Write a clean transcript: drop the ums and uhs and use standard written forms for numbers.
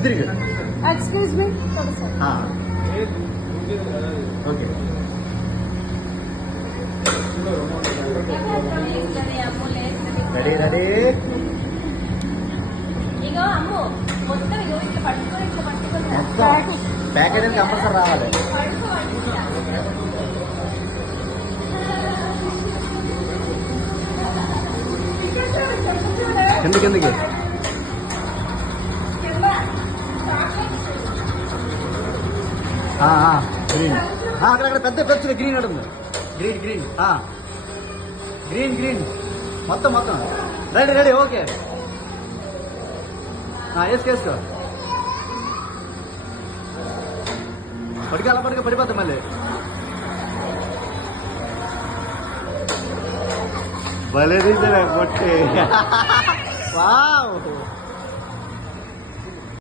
తిరిగి excuse me okay ready ready ఇగో అమ్ము మొత్తం ఇగో ఇట్లా పట్టుకొని ప్యాకెట్ అయితే కంపల్సరీ రావాలి కిందకి గ్రీన్ అక్కడ పెద్ద ఖర్చు గ్రీన్ అడుగు గ్రీన్ గ్రీన్ గ్రీన్ గ్రీన్ మొత్తం రెడీ రెడీ ఓకే వేసుకో పడికి పడిపోద్ది మళ్ళీ భలే తీసారా కొట్టి వావ్